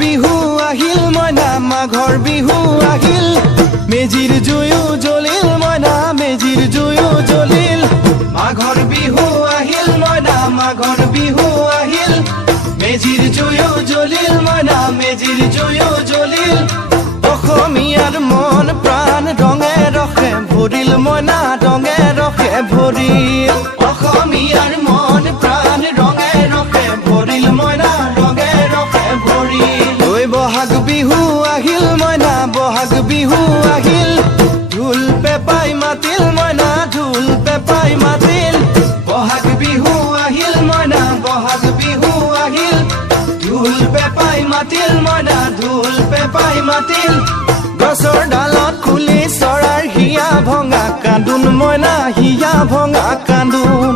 বিহু আহিল মইনা মাঘৰ বিহু আহিল মেজিৰ জুয়ো জ্বলিল মইনা মেজিৰ জুয়ো জ্বলিল মাঘৰ বিহু আহিল মইনা মাঘৰ বিহু আহিল মেজিৰ জুয়ো জ্বলিল মইনা মেজিৰ জুয়ো জ্বলিল অসমীয়াৰ মন প্ৰাণ ৰঙে ৰখে ভৰিল মইনা ৰঙে ৰখে ভৰিল অসমীয়াৰ মন প্ৰাণ ৰঙে ৰখে ভৰিল মইনা ৰঙে ৰখে ভৰিল ঐ বহাগ বিহু আহিল মইনা বহাগ বিহু আহিল ঢোল পেপাই মাতিল মইনা ঢোল পেপাই মাতিল বহাগ বিহু আহিল মইনা বহাগ বিহু আহিল ঢোল পেপাই মাতিল মইনা ঢোল পেপাই মাতিল গছৰ ডালত খুলি চৰাৰ হিয়া ভঙা কান্দোন মইনা হিয়া ভঙা কান্দোন